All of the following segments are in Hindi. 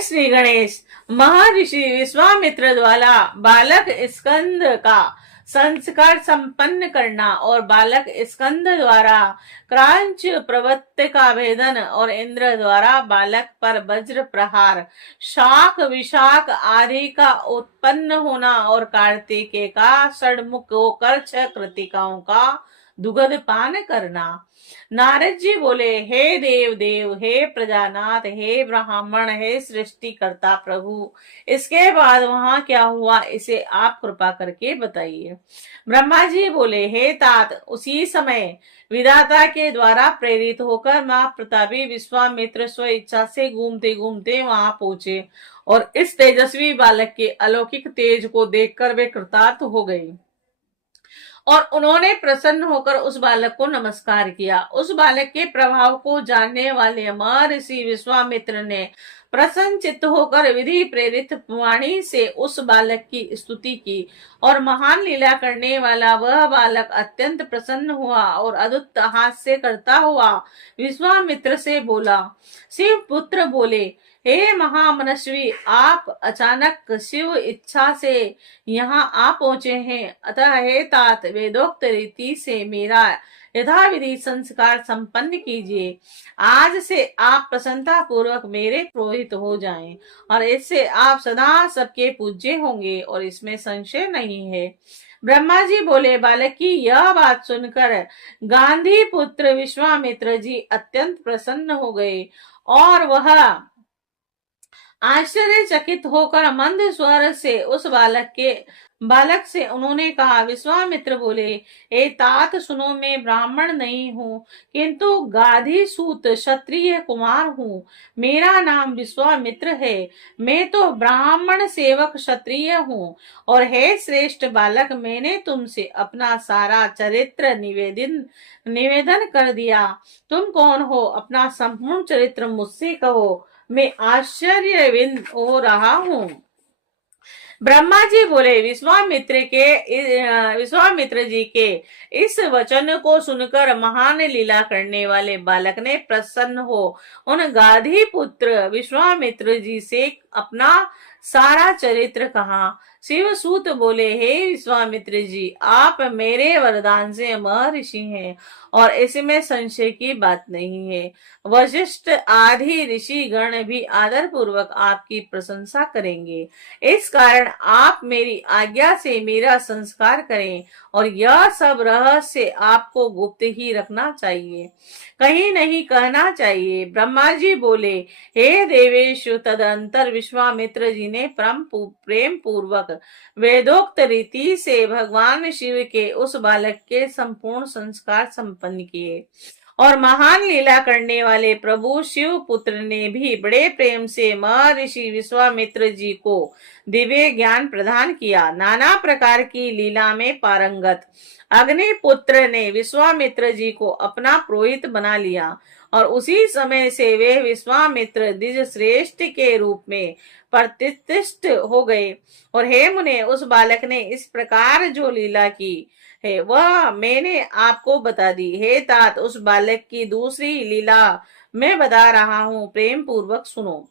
जय श्री गणेश। महर्षि विश्वामित्र द्वारा बालक स्कंद का संस्कार संपन्न करना और बालक स्कंद द्वारा क्रांच प्रवृत्ति का भेदन और इंद्र द्वारा बालक पर वज्र प्रहार, शाक विशाख आदि का उत्पन्न होना और कार्तिकेय का षडमुख होकर 6 कृतिकाओं का दुग्ध पान करना। नारद जी बोले, हे देव देव, हे प्रजानाथ, हे ब्राह्मण, हे सृष्टिकर्ता प्रभु, इसके बाद वहां क्या हुआ इसे आप कृपा करके बताइए। ब्रह्मा जी बोले, हे तात, उसी समय विधाता के द्वारा प्रेरित होकर मां प्रतापी विश्वामित्र स्व इच्छा से घूमते घूमते वहां पहुंचे और इस तेजस्वी बालक के अलौकिक तेज को देखकर वे कृतार्थ हो गए और उन्होंने प्रसन्न होकर उस बालक को नमस्कार किया। उस बालक के प्रभाव को जानने वाले महर्षि विश्वामित्र ने प्रसन्न चित्त होकर विधि प्रेरित वाणी से उस बालक की स्तुति की और महान लीला करने वाला वह बालक अत्यंत प्रसन्न हुआ और अद्भुत हास्य करता हुआ विश्वामित्र से बोला। शिव पुत्र बोले, हे महामनस्वी, आप अचानक शिव इच्छा से यहाँ आ पहुंचे हैं, अतः हे तात, वेदोक्त रीति से मेरा यथाविधि संस्कार संपन्न कीजिए। आज से आप प्रसन्नता पूर्वक मेरे पुरोहित हो जाएं और इससे आप सदा सबके पूज्य होंगे और इसमें संशय नहीं है। ब्रह्मा जी बोले, बालक की यह बात सुनकर गांधी पुत्र विश्वामित्र जी अत्यंत प्रसन्न हो गए और वह आश्चर्यचकित होकर मंद स्वर से उस बालक से उन्होंने कहा। विश्वामित्र बोले, हे तात, सुनो, मैं ब्राह्मण नहीं हूँ किंतु गाधी सूत क्षत्रिय कुमार हूँ। मेरा नाम विश्वामित्र है। मैं तो ब्राह्मण सेवक क्षत्रिय हूँ और हे श्रेष्ठ बालक, मैंने तुमसे अपना सारा चरित्र निवेदन कर दिया। तुम कौन हो? अपना संपूर्ण चरित्र मुझसे कहो, मैं आश्चर्यविंद हो रहा हूँ। ब्रह्मा जी बोले, विश्वामित्र जी के इस वचन को सुनकर महान लीला करने वाले बालक ने प्रसन्न हो उन गाधी पुत्र विश्वामित्र जी से अपना सारा चरित्र कहा। शिव सूत बोले, हे विश्वामित्र जी, आप मेरे वरदान से महर्षि हैं और इसमें संशय की बात नहीं है। वशिष्ठ आदि ऋषि गण भी आदर पूर्वक आपकी प्रशंसा करेंगे। इस कारण आप मेरी आज्ञा से मेरा संस्कार करें और यह सब रहस्य आपको गुप्त ही रखना चाहिए, कहीं नहीं कहना चाहिए। ब्रह्मा जी बोले, हे देवेशु, तदंतर विश्वामित्र जी ने प्रेम पूर्वक वेदोक्त रीति से भगवान शिव के उस बालक के संपूर्ण संस्कार संपन्न किए और महान लीला करने वाले प्रभु शिव पुत्र ने भी बड़े प्रेम से महर्षि विश्वामित्र जी को दिव्य ज्ञान प्रदान किया। नाना प्रकार की लीला में पारंगत अग्नि पुत्र ने विश्वामित्र जी को अपना पुरोहित बना लिया और उसी समय से वे विश्वामित्र द्विज श्रेष्ठ के रूप में प्रतिष्ठित हो गए। और हे मुने, उस बालक ने इस प्रकार जो लीला की है वह मैंने आपको बता दी। हे तात, उस बालक की दूसरी लीला मैं बता रहा हूँ, प्रेम पूर्वक सुनो।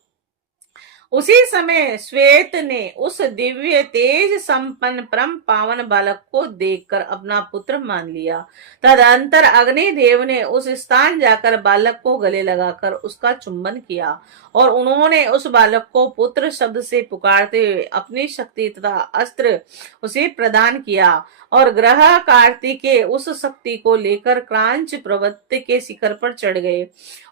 उसी समय श्वेत ने उस दिव्य तेज संपन्न परम पावन बालक को देखकर अपना पुत्र मान लिया। तदंतर अग्निदेव ने उस स्थान जाकर बालक को गले लगाकर उसका चुंबन किया और उन्होंने उस बालक को पुत्र शब्द से पुकारते हुए अपनी शक्ति तथा अस्त्र उसे प्रदान किया और ग्रह कार्तिकेय उस शक्ति को लेकर क्रांच प्रवृत्ति के शिखर पर चढ़ गए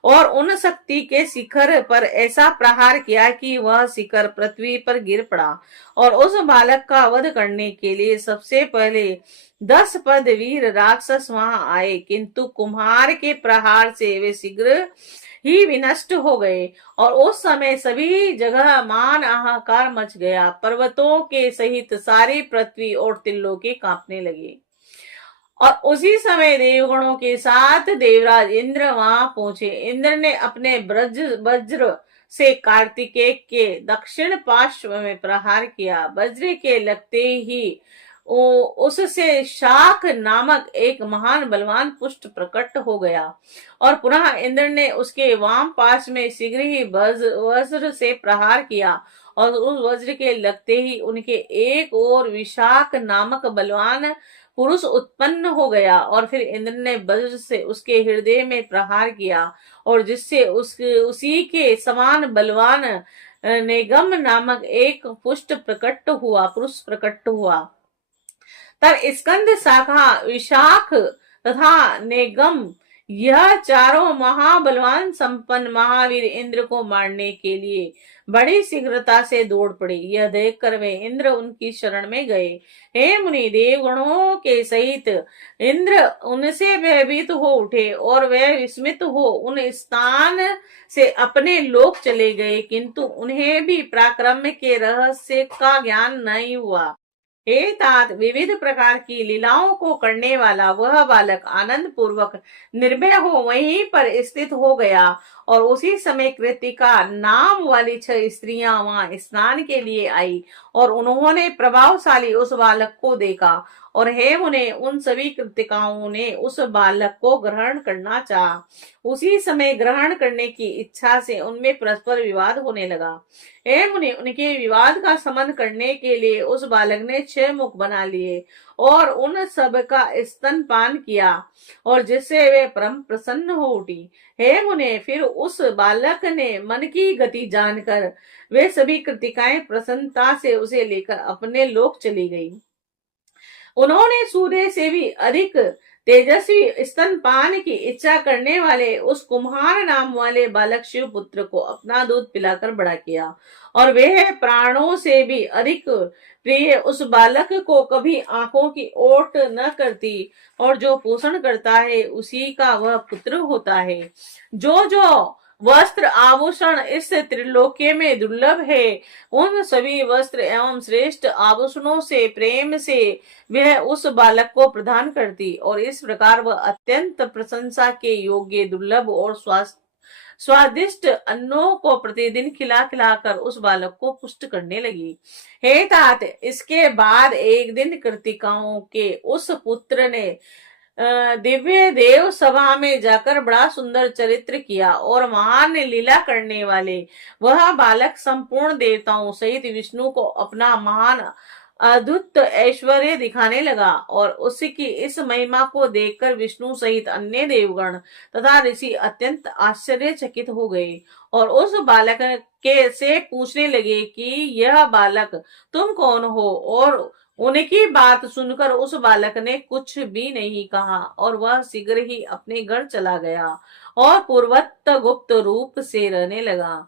और उन शक्ति के शिखर पर ऐसा प्रहार किया कि वह शिखर पृथ्वी पर गिर पड़ा और उस बालक का वध करने के लिए सबसे पहले 10 पद वीर राक्षस वहां आए, किंतु कुम्हार के प्रहार से वे शीघ्र ही विनष्ट हो गए और उस समय सभी जगह मान हाहाकार मच गया। पर्वतों के सहित सारी पृथ्वी और त्रिलोकी कांपने लगे और उसी समय देवगणों के साथ देवराज इंद्र वहां पहुंचे। इंद्र ने अपने वज्र से कार्तिकेय के दक्षिण पार्श्व में प्रहार किया। वज्र के लगते ही उससे शाक नामक एक महान बलवान पुष्ट प्रकट हो गया। और पुनः इंद्र ने उसके वाम पाश में शीघ्र ही वज्र से प्रहार किया, और उस वज्र के लगते ही उनके एक और विशाख नामक बलवान पुरुष उत्पन्न हो गया। और फिर इंद्र ने वज्र से उसके हृदय में प्रहार किया, और जिससे उसी के समान बलवान नेगम नामक एक पुरुष प्रकट हुआ। तब स्कंद, शाखा, विशाख तथा नेगम, यह चारों महाबलवान संपन्न महावीर इंद्र को मारने के लिए बड़ी शीघ्रता से दौड़ पड़े। यह देखकर वे इंद्र उनकी शरण में गए। हे मुनि, देवगणों के सहित इंद्र उनसे भयभीत हो उठे, और वे विस्मित हो उन स्थान से अपने लोक चले गए, किंतु उन्हें भी पराक्रम के रहस्य का ज्ञान नहीं हुआ। हे तात, विविध प्रकार की लीलाओं को करने वाला वह बालक आनंद पूर्वक निर्भय हो वहीं पर स्थित हो गया, और उसी समय कृतिका नाम वाली 6 स्त्रियां वहां स्नान के लिए आई, और उन्होंने प्रभावशाली उस बालक को देखा। और हे मुने, उन सभी कृतिकाओं ने उस बालक को ग्रहण करना चाहा। उसी समय ग्रहण करने की इच्छा से उनमें परस्पर विवाद होने लगा। हे मुनि, उनके विवाद का शमन करने के लिए उस बालक ने 6 मुख बना लिए, और उन सब का स्तनपान किया, और जिससे वे परम प्रसन्न हो उठी। हे मुने, फिर उस बालक ने मन की गति जानकर वे सभी कृतिकाएं प्रसन्नता से उसे लेकर अपने लोक चली गई। उन्होंने सूर्य से भी अधिक तेजस्वी स्तनपान की इच्छा करने वाले उस कुम्हार नाम वाले बालक शिव पुत्र को अपना दूध पिलाकर बड़ा किया, और वे प्राणों से भी अधिक प्रिय उस बालक को कभी आंखों की ओट न करती, और जो पोषण करता है उसी का वह पुत्र होता है। जो जो वस्त्र आभूषण इस त्रिलोक्य में दुर्लभ है, उन सभी वस्त्र एवं श्रेष्ठ आभूषणों से प्रेम से वह उस बालक को प्रदान करती, और इस प्रकार वह अत्यंत प्रशंसा के योग्य दुर्लभ और स्वादिष्ट अन्नों को प्रतिदिन खिला खिलाकर उस बालक को पुष्ट करने लगी। हे तात, इसके बाद एक दिन कृतिकाओं के उस पुत्र ने दिव्य देव सभा में जाकर बड़ा सुंदर चरित्र किया, और महान लीला करने वाले वह बालक संपूर्ण देवताओं सहित विष्णु को अपना महान अद्भुत ऐश्वर्य दिखाने लगा। और उसकी इस महिमा को देखकर विष्णु सहित अन्य देवगण तथा ऋषि अत्यंत आश्चर्यचकित हो गए, और उस बालक के से पूछने लगे कि यह बालक तुम कौन हो। और उनकी बात सुनकर उस बालक ने कुछ भी नहीं कहा, और वह शीघ्र ही अपने घर चला गया और पूर्वत गुप्त रूप से रहने लगा।